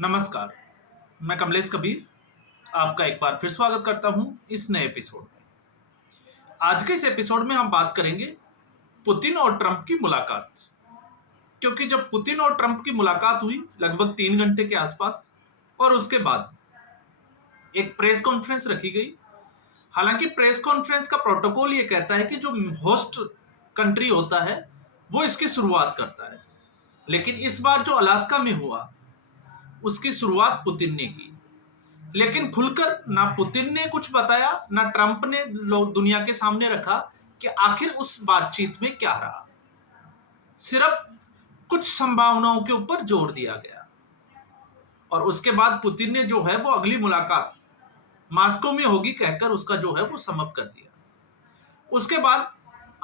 नमस्कार, मैं कमलेश कबीर आपका एक बार फिर स्वागत करता हूं इस नए एपिसोड में। आज के इस एपिसोड में हम बात करेंगे पुतिन और ट्रंप की मुलाकात। क्योंकि जब पुतिन और ट्रंप की मुलाकात हुई लगभग 3 घंटे के आसपास और उसके बाद एक प्रेस कॉन्फ्रेंस रखी गई। हालांकि प्रेस कॉन्फ्रेंस का प्रोटोकॉल ये कहता है कि जो होस्ट कंट्री होता है वो इसकी शुरुआत करता है, लेकिन इस बार जो अलास्का में हुआ उसकी शुरुआत पुतिन ने की। लेकिन खुलकर ना पुतिन ने कुछ बताया ना ट्रंप ने दुनिया के सामने रखा कि आखिर उस बातचीत में क्या रहा। सिर्फ कुछ संभावनाओं के ऊपर जोर दिया गया और उसके बाद पुतिन ने जो है वो अगली मुलाकात मॉस्को में होगी कहकर उसका जो है वो समाप्त कर दिया। उसके बाद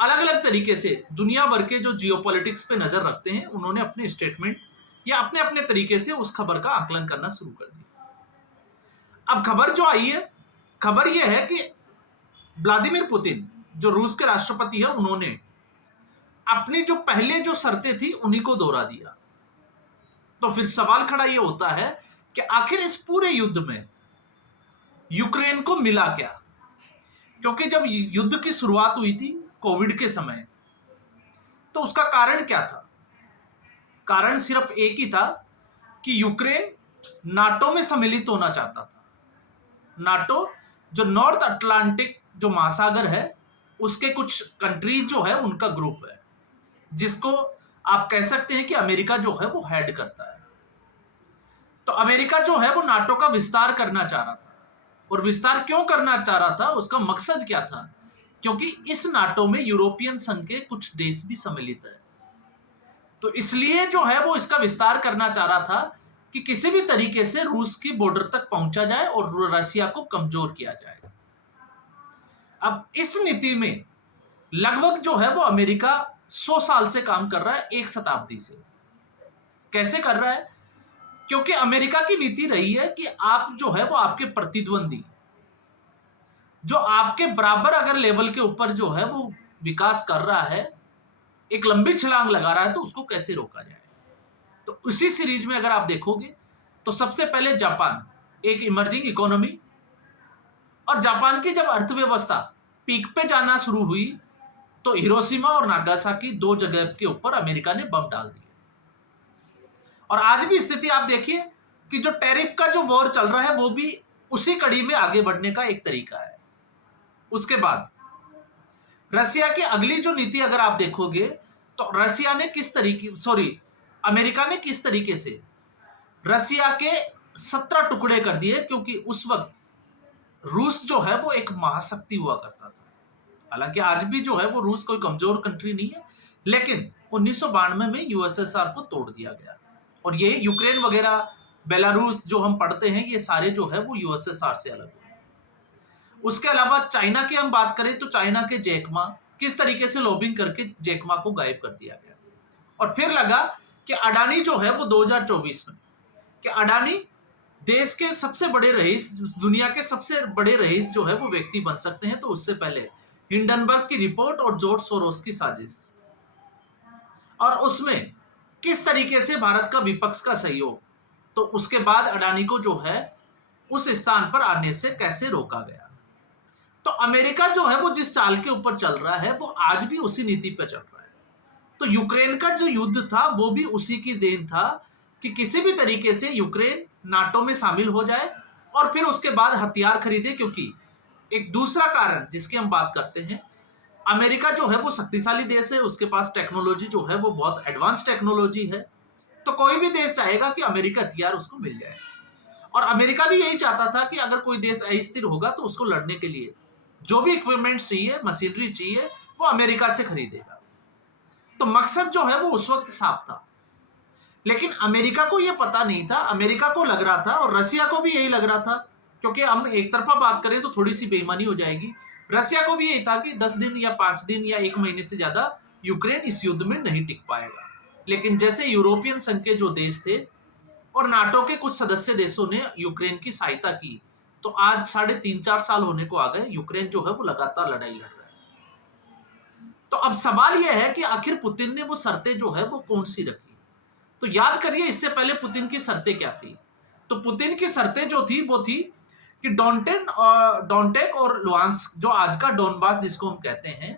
अलग अलग तरीके से दुनिया भर के जो जियोपॉलिटिक्स पे नजर रखते हैं उन्होंने अपने स्टेटमेंट या अपने अपने तरीके से उस खबर का आकलन करना शुरू कर दिया। अब खबर जो आई है, खबर यह है कि व्लादिमीर पुतिन जो रूस के राष्ट्रपति है उन्होंने अपनी जो पहले जो शर्तें थी उन्हीं को दोहरा दिया। तो फिर सवाल खड़ा यह होता है कि आखिर इस पूरे युद्ध में यूक्रेन को मिला क्या? क्योंकि जब युद्ध की शुरुआत हुई थी कोविड के समय, तो उसका कारण क्या था? कारण सिर्फ एक ही था कि यूक्रेन नाटो में सम्मिलित होना चाहता था। नाटो जो नॉर्थ अटलांटिक जो महासागर है उसके कुछ कंट्रीज जो है उनका ग्रुप है, जिसको आप कह सकते हैं कि अमेरिका जो है वो हेड करता है। तो अमेरिका जो है वो नाटो का विस्तार करना चाह रहा था। और विस्तार क्यों करना चाह रहा था, उसका मकसद क्या था? क्योंकि इस नाटो में यूरोपियन संघ के कुछ देश भी सम्मिलित है। तो इसलिए जो है वो इसका विस्तार करना चाह रहा था कि किसी भी तरीके से रूस की बॉर्डर तक पहुंचा जाए और रशिया को कमजोर किया जाए। अब इस नीति में लगभग जो है वो अमेरिका 100 साल से काम कर रहा है, एक शताब्दी से। कैसे कर रहा है? क्योंकि अमेरिका की नीति रही है कि आप जो है वो आपके प्रतिद्वंदी जो आपके बराबर अगर लेवल के ऊपर जो है वो विकास कर रहा है, एक लंबी छलांग लगा रहा है, तो उसको कैसे रोका जाए। तो उसी सीरीज में अगर आप देखोगे तो सबसे पहले जापान एक इमर्जिंग इकोनॉमी, और जापान की जब अर्थव्यवस्था पीक पे जाना शुरू हुई तो हिरोशिमा और नागासाकी दो जगह के ऊपर अमेरिका ने बम डाल दिए। और आज भी स्थिति आप देखिए कि जो टैरिफ का जो वॉर चल रहा है वो भी उसी कड़ी में आगे बढ़ने का एक तरीका है। उसके बाद रशिया की अगली जो नीति अगर आप देखोगे तो रशिया ने किस तरीके अमेरिका ने किस तरीके से रशिया के 17 टुकड़े कर दिए, क्योंकि उस वक्त रूस जो है वो एक महाशक्ति हुआ करता था। हालांकि आज भी जो है वो रूस कोई कमजोर कंट्री नहीं है, लेकिन 1992 में यूएसएसआर को तोड़ दिया गया। और ये यूक्रेन वगैरह बेलारूस जो हम पढ़ते हैं ये सारे जो है वो यूएसएसआर से अलग हुए। उसके अलावा चाइना की हम बात करें तो चाइना के जैकमा किस तरीके से लॉबिंग करके जैकमा को गायब कर दिया गया। और फिर लगा कि अडानी जो है वो 2024 में कि अडानी देश के सबसे बड़े रईस, दुनिया के सबसे बड़े रईस जो है वो व्यक्ति बन सकते हैं। तो उससे पहले हिंडनबर्ग की रिपोर्ट और जॉर्ज सोरोस की साजिश, और उसमें किस तरीके से भारत का विपक्ष का सहयोग, तो उसके बाद अडानी को जो है उस स्थान पर आने से कैसे रोका गया। तो अमेरिका जो है वो जिस चाल के ऊपर चल रहा है वो आज भी उसी नीति पर चल रहा है। तो यूक्रेन का जो युद्ध था वो भी उसी की देन था कि किसी भी तरीके से यूक्रेन नाटो में शामिल हो जाए और फिर उसके बाद हथियार खरीदे। क्योंकि एक दूसरा कारण जिसकी हम बात करते हैं, अमेरिका जो है वो शक्तिशाली देश है, उसके पास टेक्नोलॉजी जो है वो बहुत एडवांस टेक्नोलॉजी है। तो कोई भी देश चाहेगा कि अमेरिका हथियार उसको मिल जाए। और अमेरिका भी यही चाहता था कि अगर कोई देश अस्थिर होगा तो उसको लड़ने के लिए जो भी इक्विपमेंट चाहिए, मशीनरी चाहिए, वो अमेरिका से खरीदेगा। तो मकसद जो है वो उस वक्त साफ था। लेकिन अमेरिका को यह पता नहीं था, अमेरिका को लग रहा था और रशिया को भी यही लग रहा था, क्योंकि हम एक तरफा बात करें तो थोड़ी सी बेईमानी हो जाएगी। रशिया को भी यही था कि 10 दिन या 5 दिन या 1 महीने से ज्यादा यूक्रेन इस युद्ध में नहीं टिक पाएगा। लेकिन जैसे यूरोपियन संघ के जो देश थे और नाटो के कुछ सदस्य देशों ने यूक्रेन की सहायता की, तो आज 3.5-4 साल होने को आ गए, यूक्रेन जो है वो लगातार लड़ाई लड़ रहा है। तो अब सवाल यह है कि आखिर पुतिन ने वो शर्तें जो है वो कौन सी रखी। तो याद करिए इससे पहले पुतिन की शर्तें क्या थी। तो पुतिन की शर्तें जो थी वो थी कि डोनेट्स्क और लुहांस्क, जो आज का डोनबास जिसको हम कहते हैं,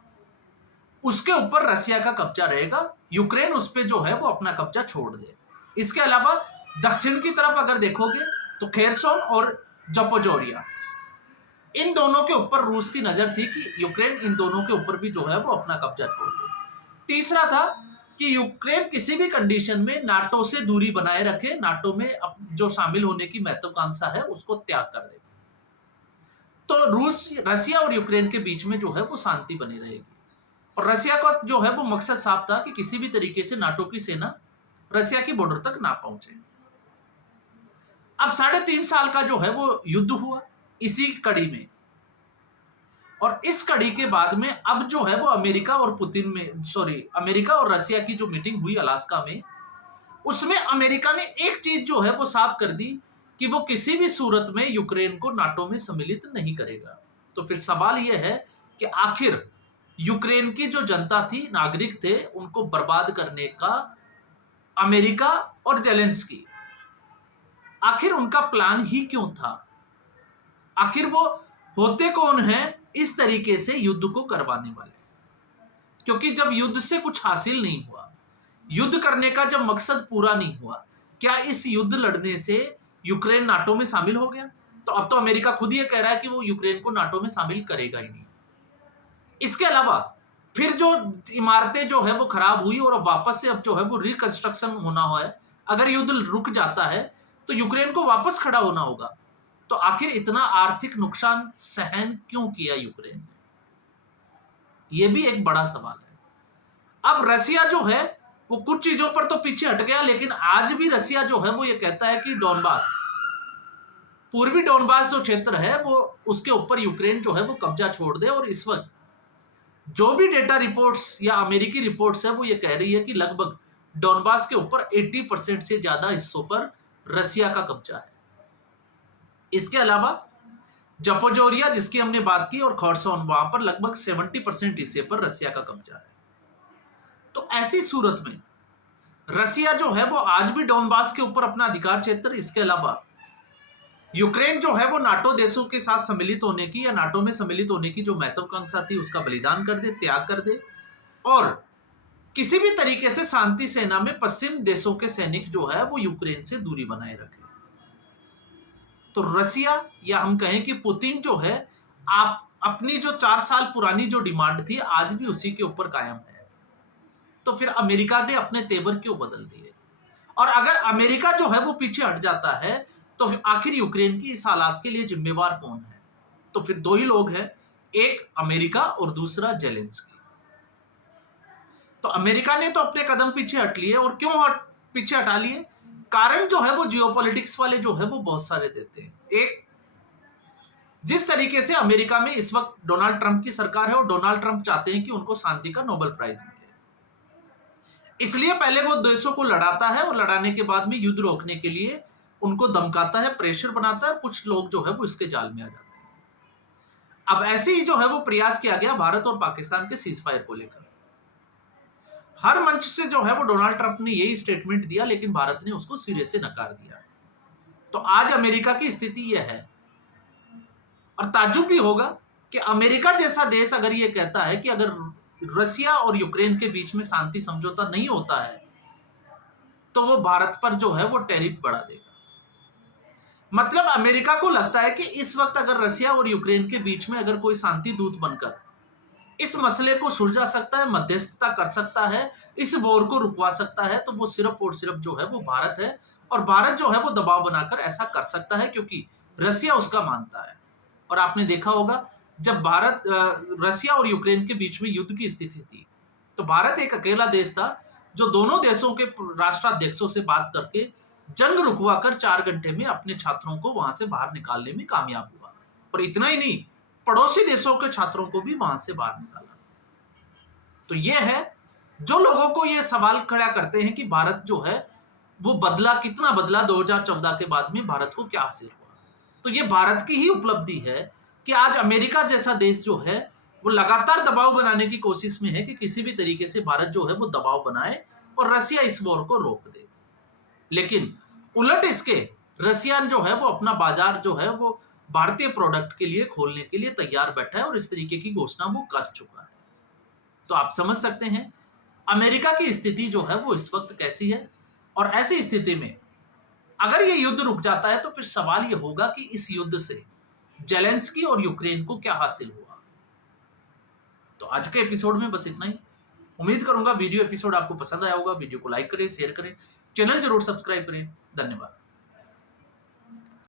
उसके ऊपर रसिया का कब्जा रहेगा, यूक्रेन उस पे जो है वो अपना कब्जा छोड़ दे। इसके अलावा दक्षिण की तरफ अगर देखोगे तो खेरसोन और जपोजोरिया, इन दोनों के ऊपर रूस की नजर थी कि यूक्रेन इन दोनों के ऊपर भी जो है वो अपना कब्जा छोड़ दे। तीसरा था कि यूक्रेन किसी भी कंडीशन में नाटो से दूरी बनाए रखे, नाटो में जो शामिल होने की महत्वाकांक्षा है उसको त्याग कर दे। तो रसिया और यूक्रेन के बीच में जो है वो शांति बनी रहेगी। और रसिया का जो है वो मकसद साफ था कि किसी भी तरीके से नाटो की सेना रसिया की बॉर्डर तक ना पहुंचे। अब 3.5 साल का जो है वो युद्ध हुआ इसी कड़ी में, और इस कड़ी के बाद में अब जो है वो अमेरिका और रसिया की जो मीटिंग हुई अलास्का में, उसमें अमेरिका ने एक चीज जो है वो साफ कर दी कि वो किसी भी सूरत में यूक्रेन को नाटो में सम्मिलित नहीं करेगा। तो फिर सवाल यह है कि आखिर यूक्रेन की जो जनता थी, नागरिक थे, उनको बर्बाद करने का अमेरिका और जेलेंस्की, आखिर उनका प्लान ही क्यों था? आखिर वो होते कौन हैं इस तरीके से युद्ध को करवाने वाले? क्योंकि जब युद्ध से कुछ हासिल नहीं हुआ, युद्ध करने का जब मकसद पूरा नहीं हुआ, क्या इस युद्ध लड़ने से यूक्रेन नाटो में शामिल हो गया? तो अब तो अमेरिका खुद ये कह रहा है कि वो यूक्रेन को नाटो में शामिल करेगा ही नहीं। इसके अलावा फिर जो इमारतें जो है वो खराब हुई और अब वापस से अब जो है वो रिकंस्ट्रक्शन होना है, अगर युद्ध रुक जाता है तो यूक्रेन को वापस खड़ा होना होगा। तो आखिर इतना आर्थिक नुकसान सहन क्यों किया यूक्रेन ने? यह भी एक बड़ा सवाल है। अब रसिया जो है वो कुछ चीजों पर तो पीछे हट गया, लेकिन आज भी रसिया जो है वो ये कहता है कि डोनबास, पूर्वी डोनबास जो क्षेत्र है वो उसके ऊपर यूक्रेन जो है वो कब्जा छोड़ दे। और इस वक्त जो भी डेटा रिपोर्ट्स या अमेरिकी रिपोर्ट्स है वो ये कह रही है कि लगभग डोनबास के ऊपर 80% से ज्यादा हिस्सों पर रसिया का कब्जा है। इसके अलावा जपोजोरिया जिसकी हमने बात की और खरसोन, वहां पर लगभग 70% हिस्से पर रसिया का कब्जा है। तो ऐसी सूरत में रसिया जो है वो आज भी डोनबास के ऊपर अपना अधिकार क्षेत्र, इसके अलावा यूक्रेन जो है वो नाटो देशों के साथ सम्मिलित होने की या नाटो में सम्मिलित होने की जो महत्वाकांक्षा थी उसका बलिदान कर दे, त्याग कर दे, और किसी भी तरीके से शांति सेना में पश्चिम देशों के सैनिक जो है वो यूक्रेन से दूरी बनाए रखे। तो रसिया या हम कहें कि पुतिन जो है, आप अपनी जो 4 साल पुरानी जो डिमांड थी आज भी उसी के ऊपर कायम है। तो फिर अमेरिका ने अपने तेवर क्यों बदल दिए? और अगर अमेरिका जो है वो पीछे हट जाता है तो आखिर यूक्रेन की इस हालात के लिए जिम्मेवार कौन है? तो फिर दो ही लोग हैं, एक अमेरिका और दूसरा जेलेंस्की। तो अमेरिका ने तो अपने कदम पीछे हट लिए, और क्यों पीछे हटा लिए? कारण जो है वो जियोपॉलिटिक्स वाले जो है वो बहुत सारे देते हैं। एक, जिस तरीके से अमेरिका में इस वक्त डोनाल्ड ट्रंप की सरकार है और डोनाल्ड ट्रंप चाहते हैं कि उनको शांति का नोबेल प्राइज मिले, इसलिए पहले वो देशों को लड़ाता है और लड़ाने के बाद में युद्ध रोकने के लिए उनको धमकाता है, प्रेशर बनाता है, कुछ लोग जो है वो इसके जाल में आ जाते हैं। अब ऐसे ही जो है वो प्रयास किया गया भारत और पाकिस्तान के सीज फायर को लेकर। हर मंच से जो है वो डोनाल्ड ट्रंप ने यही स्टेटमेंट दिया, लेकिन भारत ने उसको सिरे से नकार दिया। तो आज अमेरिका की स्थिति यह है, और ताज्जुब भी होगा कि अमेरिका जैसा देश अगर ये कहता है कि अगर रसिया और यूक्रेन के बीच में शांति समझौता नहीं होता है तो वो भारत पर जो है वो टैरिफ बढ़ा देगा। मतलब अमेरिका को लगता है कि इस वक्त अगर रसिया और यूक्रेन के बीच में अगर कोई शांति दूत बनकर इस मसले को सुलझा सकता है, मध्यस्थता कर सकता है, इस वॉर को रुकवा सकता है, तो वो सिर्फ और सिर्फ जो है वो भारत है। और भारत जो है वो दबाव बनाकर ऐसा कर सकता है क्योंकि रसिया उसका मानता है। और आपने देखा होगा जब रसिया और यूक्रेन के बीच में युद्ध की स्थिति थी तो भारत एक अकेला देश था जो दोनों देशों के राष्ट्राध्यक्षों से बात करके जंग रुकवाकर 4 घंटे में अपने छात्रों को वहां से बाहर निकालने में कामयाब हुआ। और इतना ही नहीं, पड़ोसी देशों के छात्रों को भी वहां से बाहर निकाला। तो यह है, जो लोगों को यह सवाल खड़ा करते हैं कि भारत जो है वो बदला, कितना बदला 2014 के बाद में, भारत को क्या हासिल हुआ, तो यह भारत की ही उपलब्धि है कि आज अमेरिका जैसा देश जो है वो लगातार दबाव बनाने की कोशिश में है कि किसी भी तरीके से भारत जो है वो दबाव बनाए और रसिया इस वॉर को रोक दे। लेकिन उलट इसके रसिया जो है वो अपना बाजार जो है वो भारतीय प्रोडक्ट के लिए खोलने के लिए तैयार बैठा है और इस तरीके की घोषणा वो कर चुका है। तो आप समझ सकते हैं अमेरिका की स्थिति जो है वो इस वक्त कैसी है। और ऐसी स्थिति में अगर ये युद्ध रुक जाता है तो फिर सवाल ये होगा कि इस युद्ध से जेलेंस्की और यूक्रेन को क्या हासिल हुआ। तो आज के एपिसोड में बस इतना ही। उम्मीद करूंगा वीडियो एपिसोड आपको पसंद आया होगा। वीडियो को लाइक करें, शेयर करें, चैनल जरूर सब्सक्राइब करें। धन्यवाद।